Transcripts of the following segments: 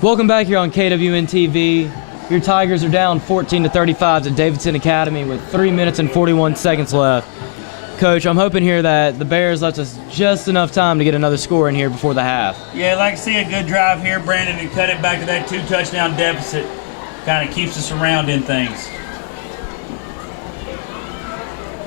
Welcome back here on KWN TV. Your Tigers are down 14-35 to Davidson Academy with 3 minutes and 41 seconds left. Coach, I'm hoping here that the Bears left us just enough time to get another score in here before the half. Yeah, I'd like to see a good drive here, Brandon, and cut it back to that 2-touchdown deficit. Kind of keeps us around in things.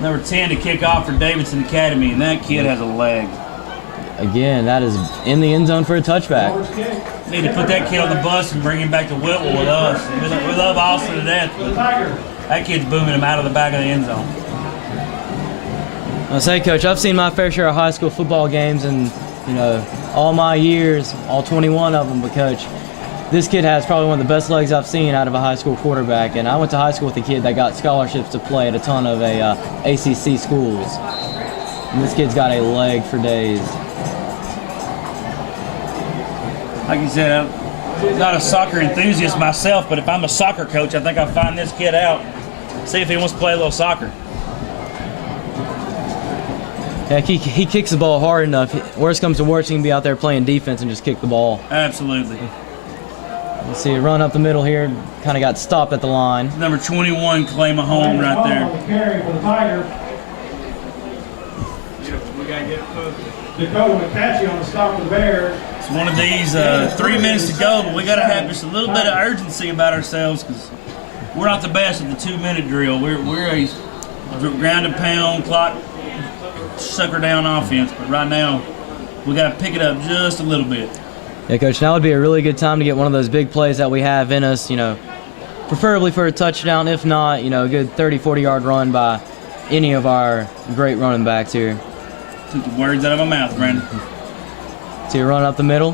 Number 10 to kick off for Davidson Academy, and that kid has a leg. Again, that is in the end zone for a touchback. Need to put that kid on the bus and bring him back to Whitwell with us. We love Austin to death, but that kid's booming him out of the back of the end zone. I'll say, Coach, I've seen my fair share of high school football games and, all my years, all 21 of them, but Coach, this kid has probably one of the best legs I've seen out of a high school quarterback, and I went to high school with a kid that got scholarships to play at a ton of ACC schools. And this kid's got a leg for days. Like you said, I'm not a soccer enthusiast myself, but if I'm a soccer coach, I think I'll find this kid out, see if he wants to play a little soccer. Yeah, he kicks the ball hard enough. Worst comes to worst, he can be out there playing defense and just kick the ball. Absolutely. Let's see, a run up the middle here, kind of got stopped at the line. Number 21, Clay Mahone right there. Carry for the Tigers. We got to get it focused. Dakota McCatchy on the stop of the Bears. It's one of these 3 minutes to go, but we got to have just a little bit of urgency about ourselves because we're not the best at the 2-minute drill. We're a ground and pound, clock sucker down offense, but right now we got to pick it up just a little bit. Yeah, Coach, now would be a really good time to get one of those big plays that we have in us, preferably for a touchdown. If not, a good 30, 40-yard run by any of our great running backs here. Took the words out of my mouth, Brandon. See a run up the middle,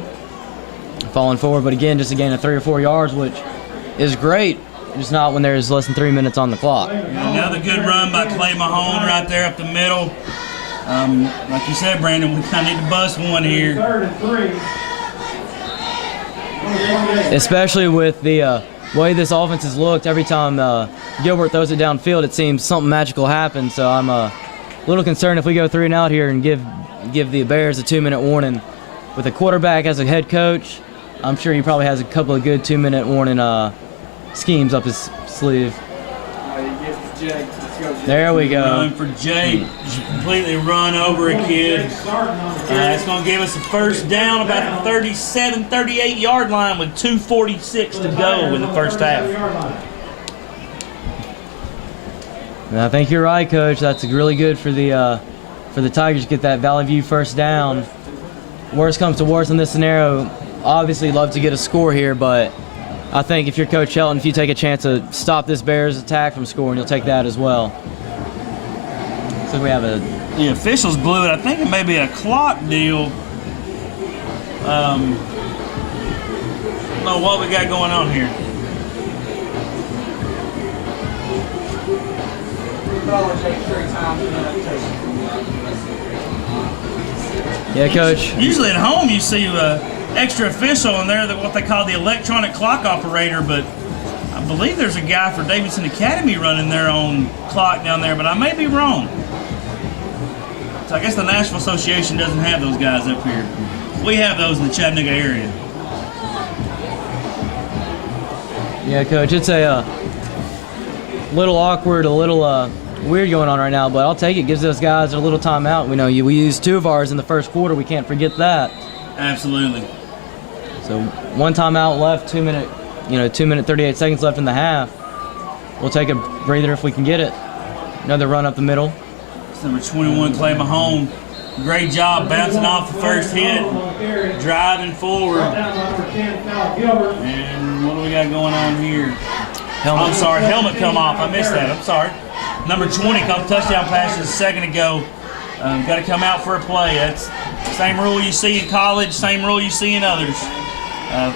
falling forward, but again, just a gain of 3 or 4 yards, which is great, just not when there's less than 3 minutes on the clock. Another good run by Clay Mahone right there up the middle. Like you said, Brandon, we kind of need to bust one here. 3rd and 3. Especially with the way this offense has looked. Every time Gilbert throws it downfield, it seems something magical happens. So I'm a little concerned if we go 3 and out here and give the Bears a 2-minute warning. With a quarterback as a head coach, I'm sure he probably has a couple of good 2-minute warning schemes up his sleeve. There we go. Run for Jake. Completely run over a kid. It's going to give us a first down about the 37, 38-yard line with 2:46 to go in the first half. And I think you're right, Coach. That's really good for the Tigers to get that Valley View first down. Worst comes to worst in this scenario, obviously love to get a score here, but I think if you're Coach Shelton, if you take a chance to stop this Bears attack from scoring, you'll take that as well. So we have The officials blew it. I think it may be a clock deal. I don't know what we got going on here. Yeah, Coach. Usually at home you see an extra official in there, what they call the electronic clock operator, but I believe there's a guy for Davidson Academy running their own clock down there, but I may be wrong. So I guess the National Association doesn't have those guys up here. We have those in the Chattanooga area. Yeah, Coach, it's a little awkward, a little weird going on right now, but I'll take it. Gives those guys a little timeout. We know we used 2 of ours in the first quarter. We can't forget that. Absolutely. So 1 timeout left, 2 minute, 2 minute 38 seconds left in the half. We'll take a breather if we can get it. Another run up the middle. It's number 21, Clay Mahone. Great job bouncing off the first hit, driving forward. And what do we got going on here? Helmet. I'm sorry, helmet come off. I missed that. I'm sorry. Number 20 caught the touchdown pass just a second ago. Got to come out for a play. That's the same rule you see in college, same rule you see in others.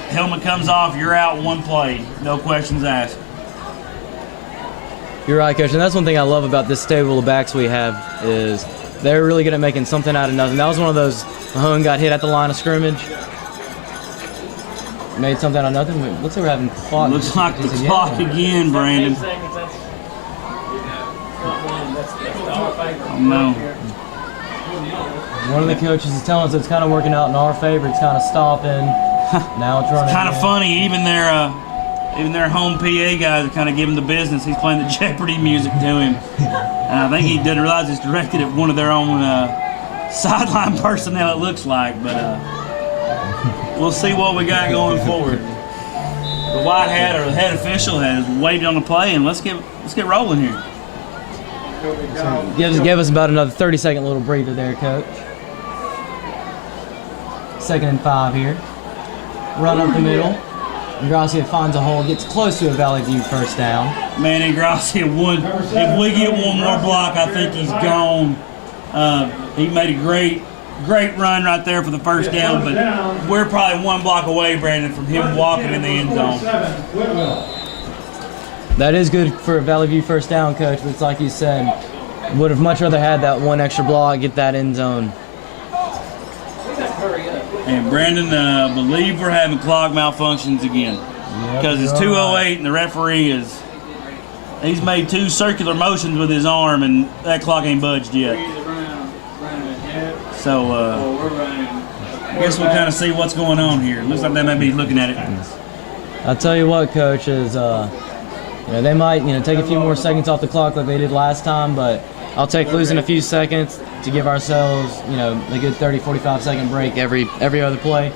Helmet comes off, you're out 1 play. No questions asked. You're right, Coach, and that's one thing I love about this stable of backs we have is they're really good at making something out of nothing. That was one of those, Mahone got hit at the line of scrimmage. Made something out of nothing. Looks like we're having clock. Looks like the clock again, Brandon. Oh, no. One of the coaches is telling us it's kind of working out in our favor. It's kind of stopping. Now it's running. Kind of funny, even their home PA guys are kind of giving the business. He's playing the Jeopardy music to him. And I think he didn't realize it's directed at one of their own sideline personnel, it looks like. But we'll see what we got going forward. The white hat or the head official has waited on the play, and let's get rolling here. Just give us about another 30-second little breather there, Coach. 2nd and 5 here. Run up the middle. Ingracia finds a hole, gets close to a Valley View first down. Man, Ingracia, if we get one more block, I think he's gone. He made a great run right there for the first down, but we're probably one block away, Brandon, from him walking in the end zone. That is good for a Valley View first down, Coach, but it's like you said, would have much rather had that one extra block, get that end zone. And Brandon, believe we're having clock malfunctions again. Because it's 2:08 and the referee he's made 2 circular motions with his arm and that clock ain't budged yet. So I guess we'll kind of see what's going on here. Looks like they may be looking at it. I'll tell you what, Coach, is they might take a few more seconds off the clock like they did last time, but I'll take losing a few seconds to give ourselves a good 30-45 second break every other play.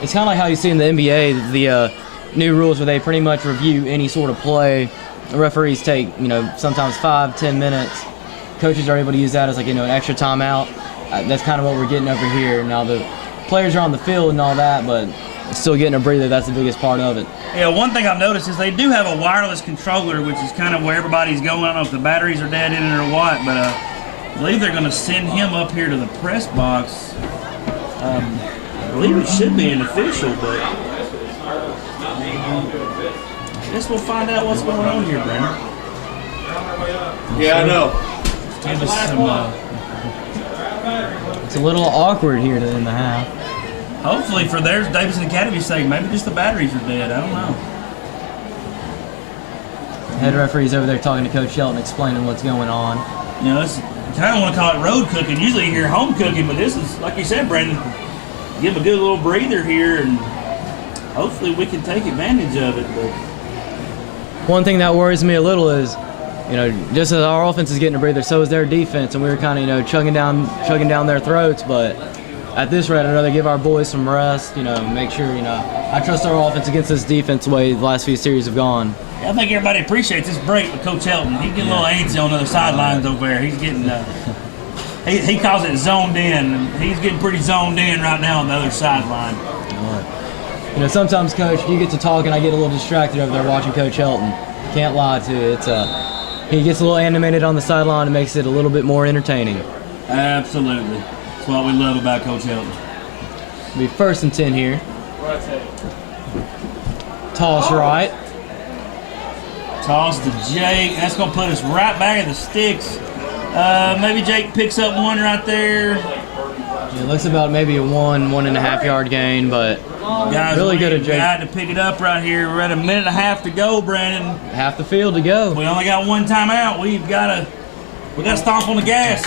It's kind of like how you see in the NBA the new rules where they pretty much review any sort of play. The referees take sometimes 5-10 minutes. Coaches are able to use that as an extra timeout. That's kind of what we're getting over here. Now the players are on the field and all that, but still getting a breather, that's the biggest part of it. Yeah, one thing I've noticed is they do have a wireless controller, which is kind of where everybody's going. I don't know if the batteries are dead in it or what, but I believe they're going to send him up here to the press box. I believe it should be an official, but I guess we'll find out what's going on here, Brandon. Yeah, I know. Give us some... It's a little awkward here in the half. Hopefully for their Davidson Academy's sake, maybe just the batteries are dead. I don't know. Head referee's over there talking to Coach Shelton, explaining what's going on. It's kind of want to call it road cooking. Usually you hear home cooking, but this is, like you said, Brandon, give him a good little breather here, and hopefully we can take advantage of it. But one thing that worries me a little is, just as our offense is getting a breather, so is their defense, and we were kind of, chugging down their throats. But at this rate, I'd rather give our boys some rest. Make sure, I trust our offense against this defense the way the last few series have gone. I think everybody appreciates this break with Coach Helton. He's getting a little antsy on the other sidelines over there. He's getting, he calls it zoned in. He's getting pretty zoned in right now on the other sideline. Sometimes, Coach, you get to talk and I get a little distracted over there watching Coach Helton. Can't lie to you. He gets a little animated on the sideline and makes it a little bit more entertaining. Absolutely. That's what we love about Coach Helton. It'll be 1st and 10 here. Toss right. Toss to Jake. That's going to put us right back at the sticks. Maybe Jake picks up one right there. It looks about maybe a 1.5 yard gain, but guys, really good at Jake. Got to pick it up right here. We're at a minute and a half to go, Brandon. Half the field to go. We only got one timeout. We got to stomp on the gas.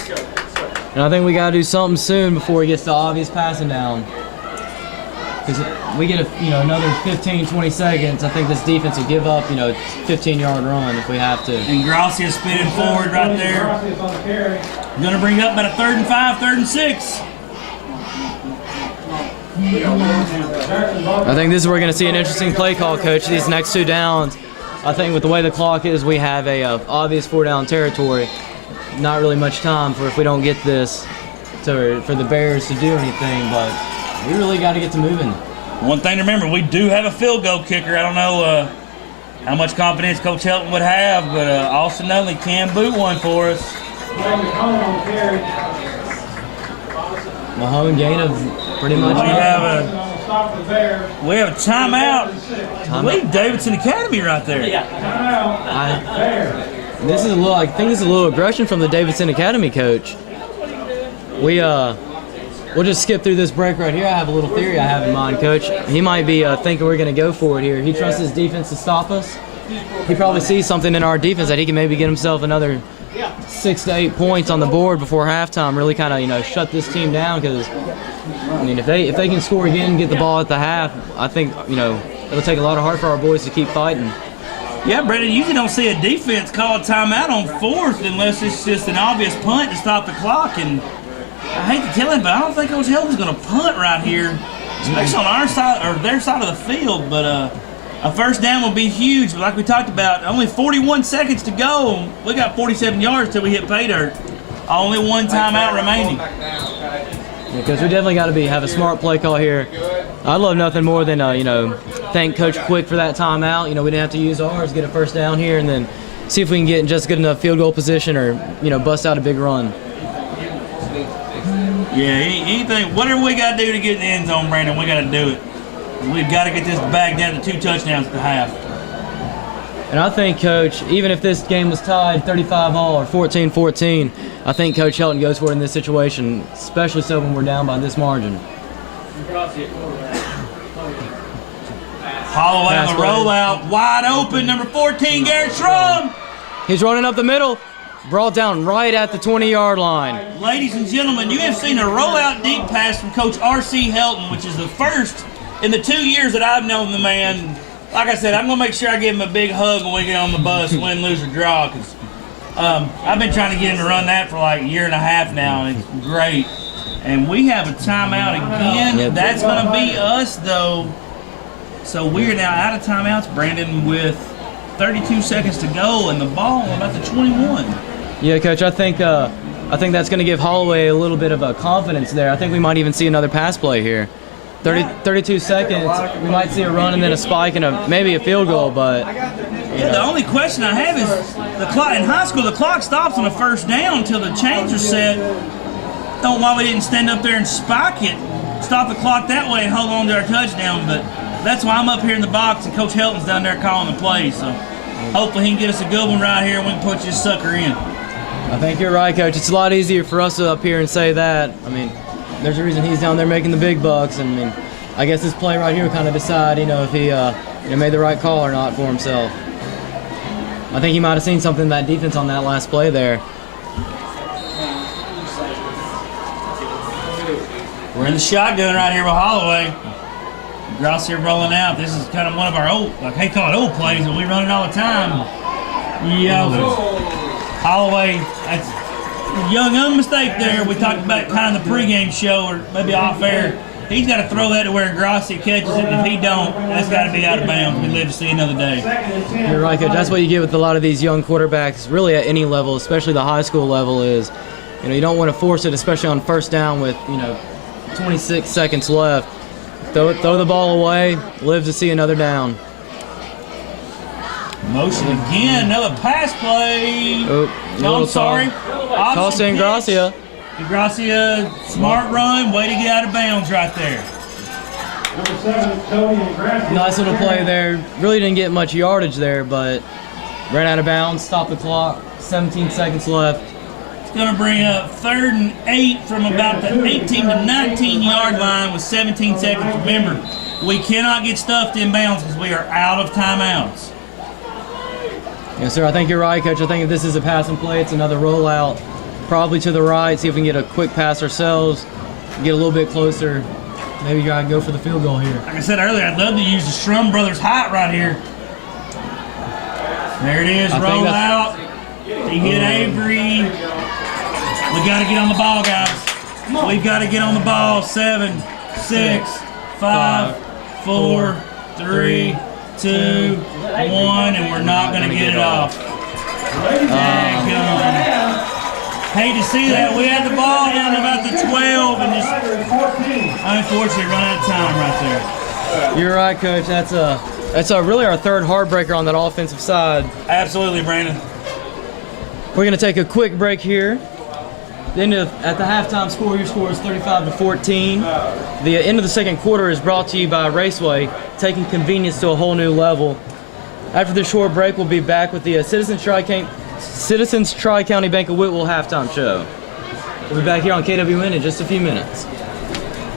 And I think we got to do something soon before he gets the obvious passing down. Because we get another 15-20 seconds, I think this defense will give up 15-yard run if we have to. And Gracia spinning forward right there. Going to bring up about a 3rd and 5, 3rd and 6. I think this is where we're going to see an interesting play call, Coach. These next 2 downs, I think with the way the clock is, we have a obvious 4-down territory. Not really much time for if we don't get this for the Bears to do anything, but we really got to get to moving. One thing to remember, we do have a field goal kicker. I don't know how much confidence Coach Helton would have, but Austin Nunley can boot one for us. Mahone gain of pretty much. We have a timeout. I believe Davidson Academy right there. I think this is a little aggression from the Davidson Academy coach. We'll just skip through this break right here. I have a little theory I have in mind, Coach. He might be thinking we're going to go for it here. He trusts his defense to stop us. He probably sees something in our defense that he can maybe get himself another 6 to 8 points on the board before halftime. Really kind of shut this team down, because I mean, if they can score again and get the ball at the half, I think, you know, it'll take a lot of heart for our boys to keep fighting. Yeah, Brendan, you usually don't see a defense call a timeout on 4th unless it's just an obvious punt to stop the clock. And I hate to tell him, but I don't think Coach Helton's going to punt right here, especially on our side or their side of the field. But a first down will be huge. But like we talked about, only 41 seconds to go. We got 47 yards till we hit pay dirt. Only one timeout remaining. Because we definitely got to have a smart play call here. I'd love nothing more than, you know, thank Coach Quick for that timeout. You know, we didn't have to use ours, get a first down here, and then see if we can get in just good enough field goal position or, you know, bust out a big run. Yeah, anything, whatever we got to do to get in the end zone, Brandon, we got to do it. We've got to get this bag down to 2 touchdowns at the half. And I think, Coach, even if this game was tied 35-all or 14-14, I think Coach Helton goes for it in this situation, especially so when we're down by this margin. Holloway on the rollout, wide open, number 14, Garrett Schrum. He's running up the middle, brought down right at the 20-yard line. Ladies and gentlemen, you have seen a rollout deep pass from Coach R.C. Helton, which is the first in the 2 years that I've known the man. Like I said, I'm going to make sure I give him a big hug when we get on the bus, win, lose, or draw, because I've been trying to get him to run that for like a year and a half now, and it's great. And we have a timeout again. Yep. That's going to be us, though. So we're now out of timeouts, Brandon, with 32 seconds to go, and the ball about the 21. Yeah, Coach, I think that's going to give Holloway a little bit of a confidence there. I think we might even see another pass play here. 32 seconds, we might see a run and then a spike and maybe a field goal, but... Yeah, the only question I have is, the clock in high school, the clock stops on a first down until the chains are set. Don't know why we didn't stand up there and spike it, stop the clock that way and hold on to our touchdown, but that's why I'm up here in the box and Coach Helton's down there calling the play, so hopefully he can get us a good one right here and we can put this sucker in. I think you're right, Coach. It's a lot easier for us to up here and say that. I mean, there's a reason he's down there making the big bucks, and I mean, I guess this play right here will kind of decide, you know, if he made the right call or not for himself. I think he might have seen something in that defense on that last play there. We're in the shotgun right here with Holloway. Gross here rolling out. This is kind of one of our old, like they call it old plays, but we run it all the time. Yeah, Holloway, that's a young mistake there. We talked about kind of the pregame show, or maybe off air. He's got to throw that to where Grassi catches it, and if he don't, that's got to be out of bounds. We live to see another day. You're right, Coach. That's what you get with a lot of these young quarterbacks, really at any level, especially the high school level, is, you know, you don't want to force it, especially on first down with, you know, 26 seconds left. Throw the ball away, live to see another down. Motion again, another pass play. Oh, No, I'm sorry. Toss in Gracia. Gracia, smart run, way to get out of bounds right there. Number 7, Tony and Grant. Nice little play there. Really didn't get much yardage there, but ran out of bounds, stopped the clock, 17 seconds left. It's going to bring up 3rd and 8 from about the 18 to 19 yard line with 17 seconds. Remember, we cannot get stuffed in bounds because we are out of timeouts. Yes, sir. I think you're right, Coach. I think if this is a passing play, it's another rollout, probably to the right, see if we can get a quick pass ourselves, get a little bit closer. Maybe you gotta go for the field goal here. Like I said earlier, I'd love to use the Strum Brothers height right here. There it is, roll out. He hit Avery. We got to get on the ball, guys. We've got to get on the ball. 7, 6, 5, 4, 3, 2, 1, and we're not going to get it off. Hate to see that. We had the ball down to about the 12 and just unfortunately run out of time right there. You're right, Coach. That's really our third heartbreaker on that offensive side. Absolutely, Brandon. We're gonna take a quick break here. At the halftime score, your score is 35-14. The end of the second quarter is brought to you by Raceway, taking convenience to a whole new level. After this short break, we'll be back with the Citizens Tri-County Bank of Whitwell halftime show. We'll be back here on KWN in just a few minutes.